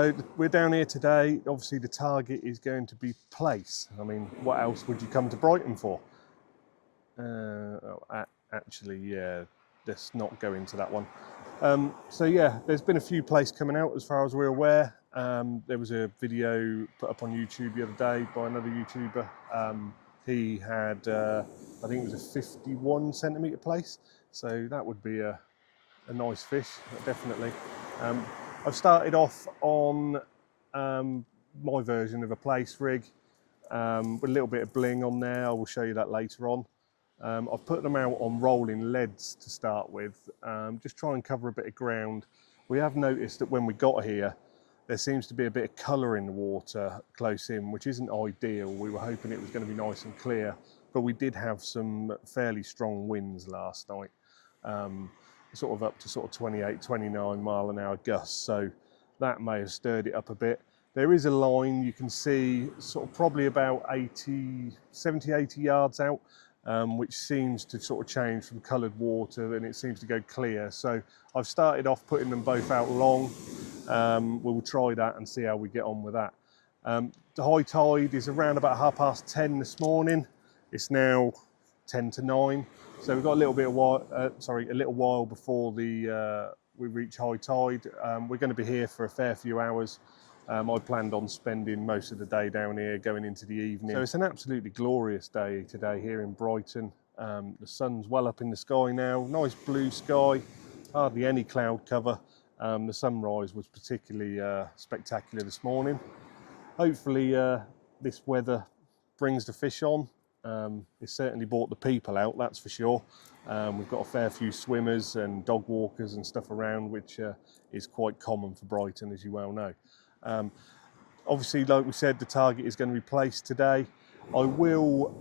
So we're down here today. Obviously the target is going to be Plaice. I mean, what else would you come to Brighton for? Actually, yeah, let's not go into that one. So yeah, there's been a few Plaice coming out as far as we're aware. There was a video put up on YouTube the other day by another YouTuber. He had, I think it was a 51 centimetre Plaice. So that would be a nice fish, definitely. I've started off on my version of a Plaice rig with a little bit of bling on there. I will show you that later on. I've put them out on rolling leads to start with, just try and cover a bit of ground. We have noticed that when we got here, there seems to be a bit of colour in the water close in, which isn't ideal. We were hoping it was going to be nice and clear, but we did have some fairly strong winds last night. Sort of up to sort of 28, 29 mile an hour gusts, so that may have stirred it up a bit. There is a line you can see sort of probably about 70, 80 yards out, which seems to sort of change from coloured water and it seems to go clear. So I've started off putting them both out long. We'll try that and see how we get on with that. The high tide is around about 10:30 this morning. It's now 10 to 9. So we've got a little bit of a little while before we reach high tide. We're going to be here for a fair few hours. I planned on spending most of the day down here, going into the evening. So it's an absolutely glorious day today here in Brighton. The sun's well up in the sky now. Nice blue sky, hardly any cloud cover. The sunrise was particularly spectacular this morning. Hopefully this weather brings the fish on. It's certainly brought the people out, that's for sure. We've got a fair few swimmers and dog walkers and stuff around, which is quite common for Brighton, as you well know. Obviously, like we said, the target is going to be Plaice today. I will,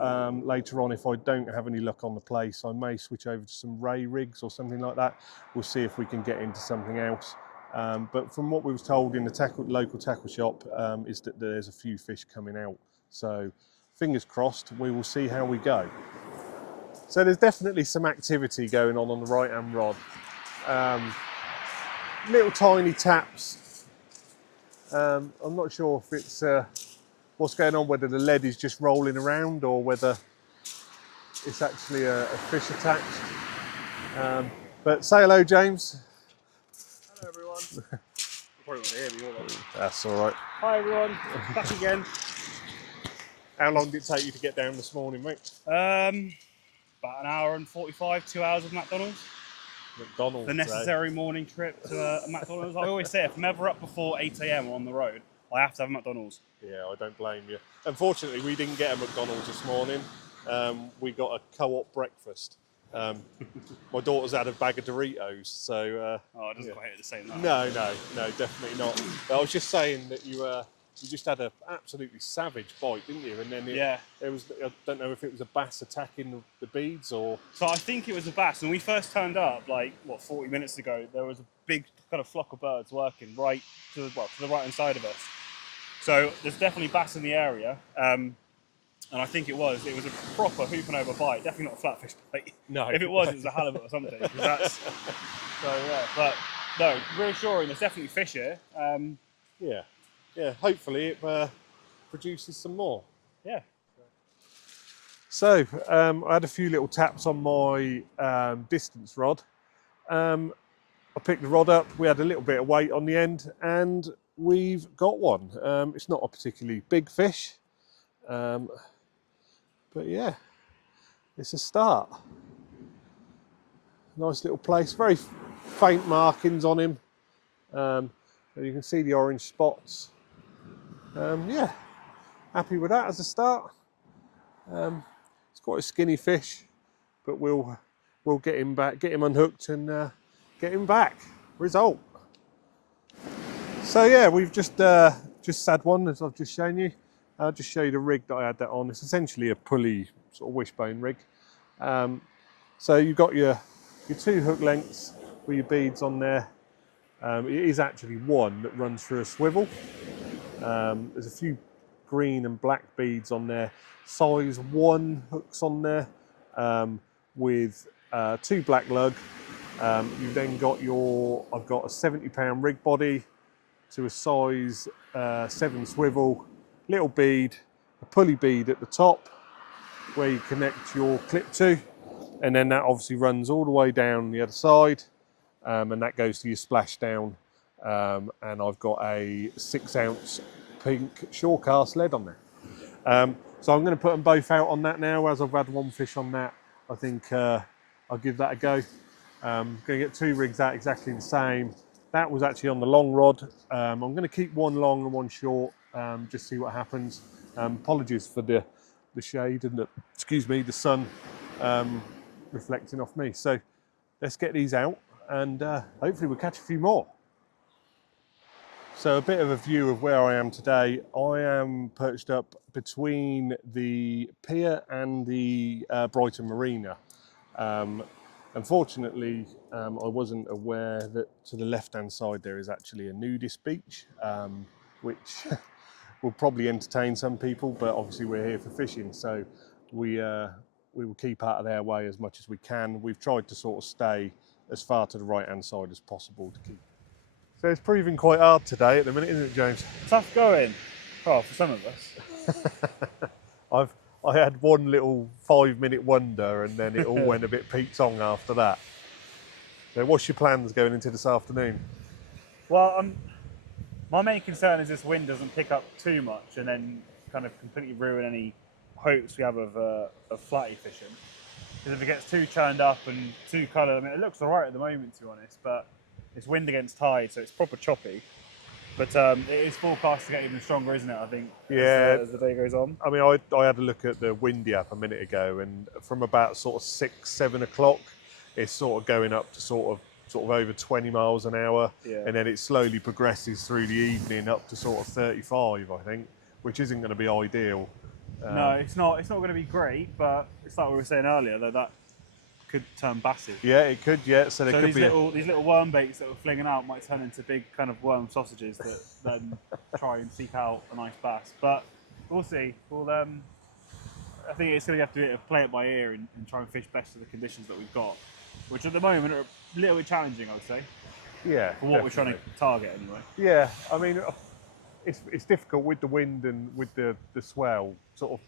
later on, if I don't have any luck on the Plaice, I may switch over to some ray rigs or something like that. We'll see if we can get into something else. But from what we was told in the local tackle shop, is that there's a few fish coming out. So fingers crossed, we will see how we go. So there's definitely some activity going on the right-hand rod. Little tiny taps. I'm not sure if it's what's going on, whether the lead is just rolling around or whether it's actually a fish attached. But say hello, James. Hello, everyone. You probably won't hear me, will they? That's all right. Hi, everyone. Back again. How long did it take you to get down this morning, mate? About an hour and 45, 2 hours of McDonald's. McDonald's. The necessary morning trip to McDonald's. I always say if I'm ever up before 8 AM on the road, I have to have McDonald's. Yeah, I don't blame you. Unfortunately, we didn't get a McDonald's this morning. We got a co-op breakfast. My daughter's had a bag of Doritos, so... Oh, it doesn't quite hit the same. No, definitely not. But I was just saying that you just had an absolutely savage bite, didn't you? And then it was, I don't know if it was a bass attacking the beads or... So I think it was a bass. When we first turned up, 40 minutes ago, there was a big kind of flock of birds working right to the right-hand side of us. So there's definitely bass in the area. And I think it was a proper hooping over bite, definitely not a flatfish bite. No. If it was a halibut or something. That's, so yeah, but no, reassuring, there's definitely fish here. Yeah, hopefully it produces some more. Yeah. So I had a few little taps on my distance rod. I picked the rod up, we had a little bit of weight on the end, and we've got one. It's not a particularly big fish, but yeah, it's a start. Nice little Plaice, very faint markings on him. And you can see the orange spots. Yeah, happy with that as a start. It's quite a skinny fish, but we'll get him back, get him unhooked, and get him back. Result. So yeah, we've just had one, as I've just shown you. I'll just show you the rig that I had that on. It's essentially a pulley sort of wishbone rig. So you've got your two hook lengths with your beads on there. It is actually one that runs through a swivel. There's a few green and black beads on there. Size 1 hooks on there with 2 black lug. You've then got I've got a 70-pound rig body, to a size 7 swivel, little bead, a pulley bead at the top where you connect your clip to, and then that obviously runs all the way down the other side, and that goes to your splashdown. And I've got a 6-ounce pink shorecast lead on there. So I'm going to put them both out on that now, as I've had one fish on that. I think I'll give that a go. Going to get 2 rigs out exactly the same. That was actually on the long rod. I'm going to keep one long and one short, just see what happens. Apologies for the shade and the sun reflecting off me. So let's get these out, and hopefully we'll catch a few more. So a bit of a view of where I am today. I am perched up between the pier and the Brighton Marina. Unfortunately, I wasn't aware that to the left-hand side there is actually a nudist beach, which will probably entertain some people, but obviously we're here for fishing, so we will keep out of their way as much as we can. We've tried to sort of stay as far to the right-hand side as possible to keep. So it's proving quite hard today at the minute, isn't it, James? Tough going. Oh, for some of us. I had one little 5-minute wonder, and then it all went a bit Pete Tong after that. So what's your plans going into this afternoon? Well, my main concern is this wind doesn't pick up too much and then kind of completely ruin any hopes we have of flatty fishing. Because if it gets too churned up and too coloured, I mean, it looks all right at the moment, to be honest, but it's wind against tide, so it's proper choppy. But it is forecast to get even stronger, isn't it, I think, as the day goes on? I mean, I had a look at the windy app a minute ago, and from about sort of 6, 7 o'clock, it's sort of going up to sort of over 20 miles an hour, and then it slowly progresses through the evening up to sort of 35, I think, which isn't going to be ideal. No, it's not. It's not going to be great, but it's like we were saying earlier, though, that could turn bassy. Yeah, it could. Yeah, so there could these be these little worm baits that we're flinging out might turn into big kind of worm sausages that then try and seek out a nice bass. But we'll see. We'll I think it's going to have to play it by ear and try and fish best to the conditions that we've got, which at the moment are a little bit challenging, I would say. Yeah. For what we're trying to target, anyway. Yeah, I mean, it's difficult with the wind and with the swell, sort of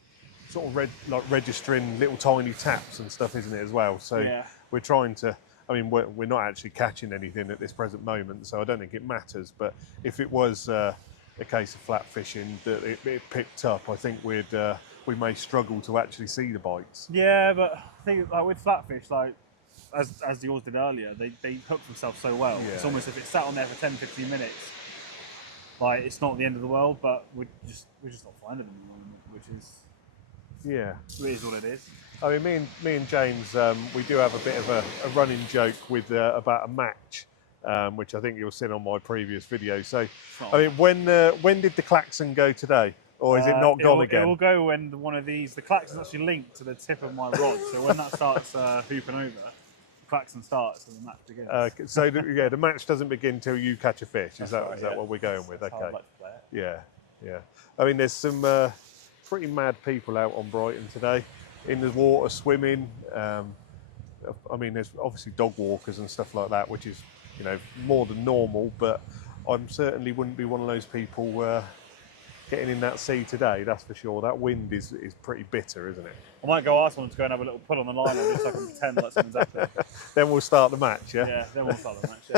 registering little tiny taps and stuff, isn't it, as well? So we're trying to. I mean, we're not actually catching anything at this present moment, so I don't think it matters. But if it was a case of flat fishing that it picked up, I think we may struggle to actually see the bites. Yeah, but I think like with flatfish, like as yours did earlier, they hook themselves so well. Yeah. It's almost if it sat on there for 10-15 minutes, like it's not the end of the world. But we're just not finding them at the moment, which is it is what it is. I mean, me and James, we do have a bit of a running joke with about a match, which I think you'll see on my previous video. So, I mean, when did the klaxon go today? Or is it not gone again? It will go when one of these, the klaxon's actually linked to the tip of my rod. So when that starts hooping over, the klaxon starts and the match begins. So the match doesn't begin till you catch a fish. Is that what we're going with? That's okay. how I'd like to play it. Yeah. I mean, there's some pretty mad people out on Brighton today, in the water swimming. I mean, there's obviously dog walkers and stuff like that, which is more than normal. But I certainly wouldn't be one of those people getting in that sea today, that's for sure. That wind is pretty bitter, isn't it? I might go ask someone to go and have a little pull on the line, just so I can pretend like someone's after. Then we'll start the match, yeah? Yeah, then we'll start the match,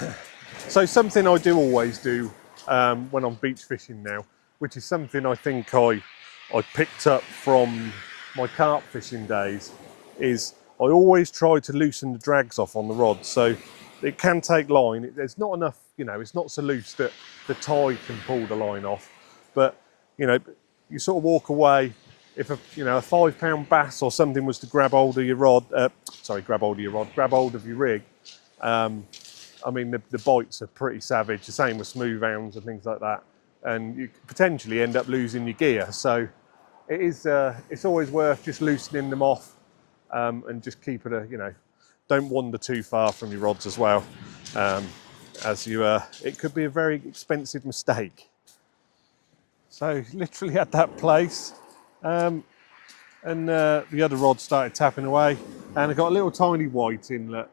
yeah. So something I do always do when I'm beach fishing now, which is something I think I picked up from my carp fishing days, is I always try to loosen the drags off on the rod. So it can take line. There's not enough, it's not so loose that the tide can pull the line off. But, you sort of walk away. If a 5-pound bass or something was to grab hold of your rod, grab hold of your rig, I mean, the bites are pretty savage. The same with smooth hounds and things like that. And you potentially end up losing your gear. So it's always worth just loosening them off and just keep it don't wander too far from your rods as well, as it could be a very expensive mistake. So literally at that place, and the other rod started tapping away, and I got a little tiny white inlet.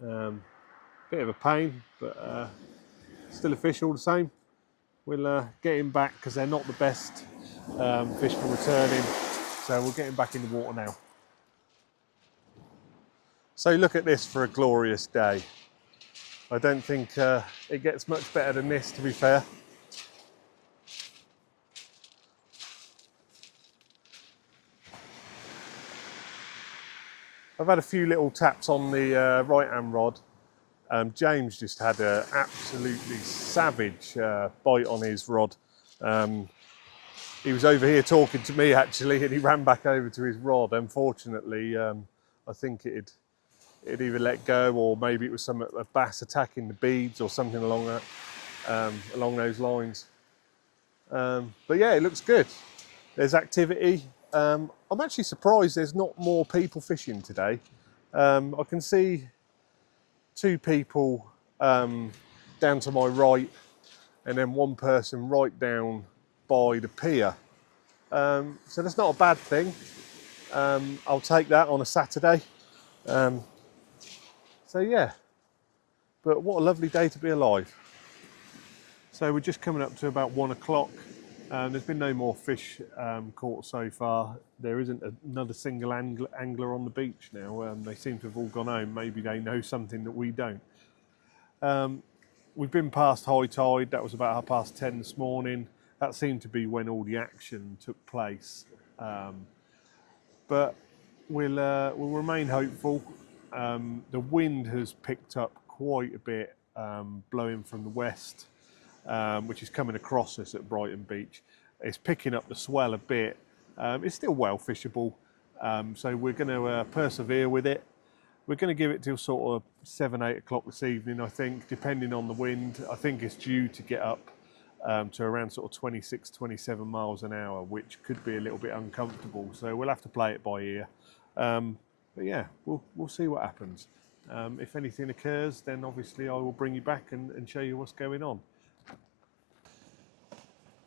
Bit of a pain, but still a fish all the same. We'll get him back because they're not the best fish for returning. So we'll get him back in the water now. So look at this for a glorious day. I don't think it gets much better than this, to be fair. I've had a few little taps on the right-hand rod. James just had an absolutely savage bite on his rod. He was over here talking to me actually, and he ran back over to his rod. Unfortunately, I think it either let go, or maybe it was a bass attacking the beads or something along those lines. But yeah, it looks good. There's activity. I'm actually surprised there's not more people fishing today. I can see 2 people down to my right, and then 1 person right down by the pier. So that's not a bad thing. I'll take that on a Saturday. So yeah, but what a lovely day to be alive. So we're just coming up to about 1 o'clock. There's been no more fish caught so far. There isn't another single angler on the beach now. They seem to have all gone home. Maybe they know something that we don't. We've been past high tide. That was about 10:30 this morning. That seemed to be when all the action took place. But we'll remain hopeful. The wind has picked up quite a bit, blowing from the west, which is coming across us at Brighton Beach. It's picking up the swell a bit. It's still well fishable, so we're going to persevere with it. We're going to give it till sort of 7-8 o'clock this evening, I think, depending on the wind. I think it's due to get up to around sort of 26, 27 miles an hour, which could be a little bit uncomfortable. So we'll have to play it by ear. But yeah, we'll see what happens. If anything occurs, then obviously I will bring you back and show you what's going on.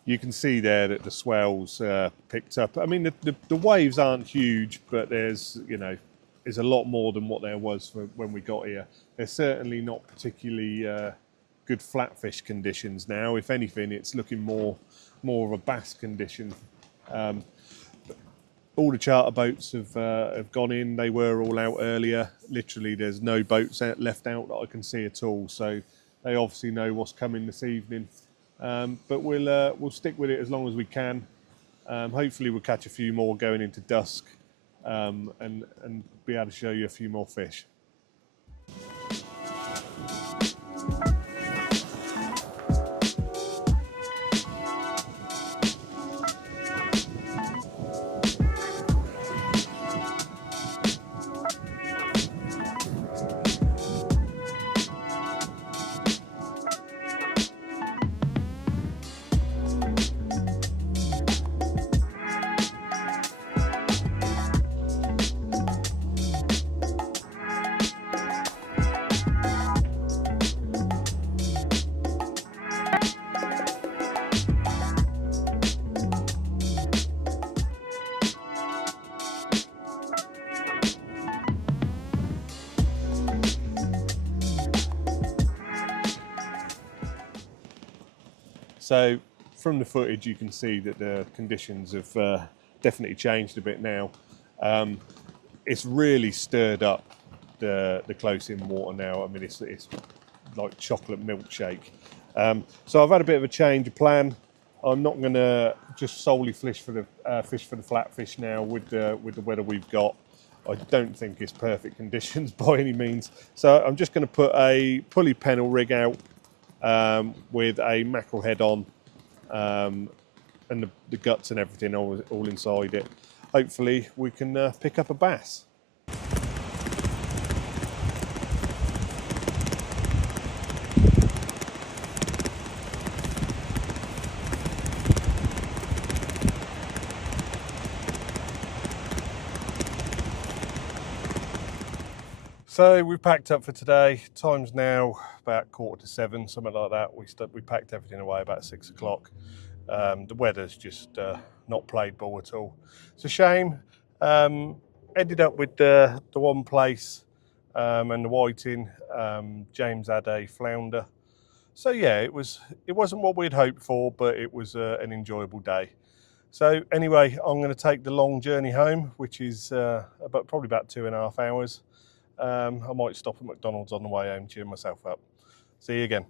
You can see there that the swells picked up. I mean, the waves aren't huge, but there's a lot more than what there was when we got here. There's certainly not particularly good flatfish conditions now. If anything, it's looking more of a bass condition. All the charter boats have gone in. They were all out earlier. Literally, there's no boats left out that I can see at all. So they obviously know what's coming this evening. But we'll stick with it as long as we can. Hopefully, we'll catch a few more going into dusk, and be able to show you a few more fish. So from the footage, you can see that the conditions have definitely changed a bit now. It's really stirred up the close-in water now. I mean, it's like chocolate milkshake. So I've had a bit of a change of plan. I'm not going to just solely fish for the flatfish now with the weather we've got. I don't think it's perfect conditions by any means. So I'm just going to put a pulley pennel rig out with a mackerel head on, and the guts and everything all inside it. Hopefully we can pick up a bass. So we've packed up for today. Time's now about 6:45, something like that. We packed everything away about 6 o'clock. The weather's just not played ball at all. It's a shame. Ended up with the one Plaice and the whiting. James had a flounder. So yeah, it wasn't what we'd hoped for, but it was an enjoyable day. So anyway, I'm going to take the long journey home, which is probably about 2.5 hours. I might stop at McDonald's on the way home, cheer myself up. See you again.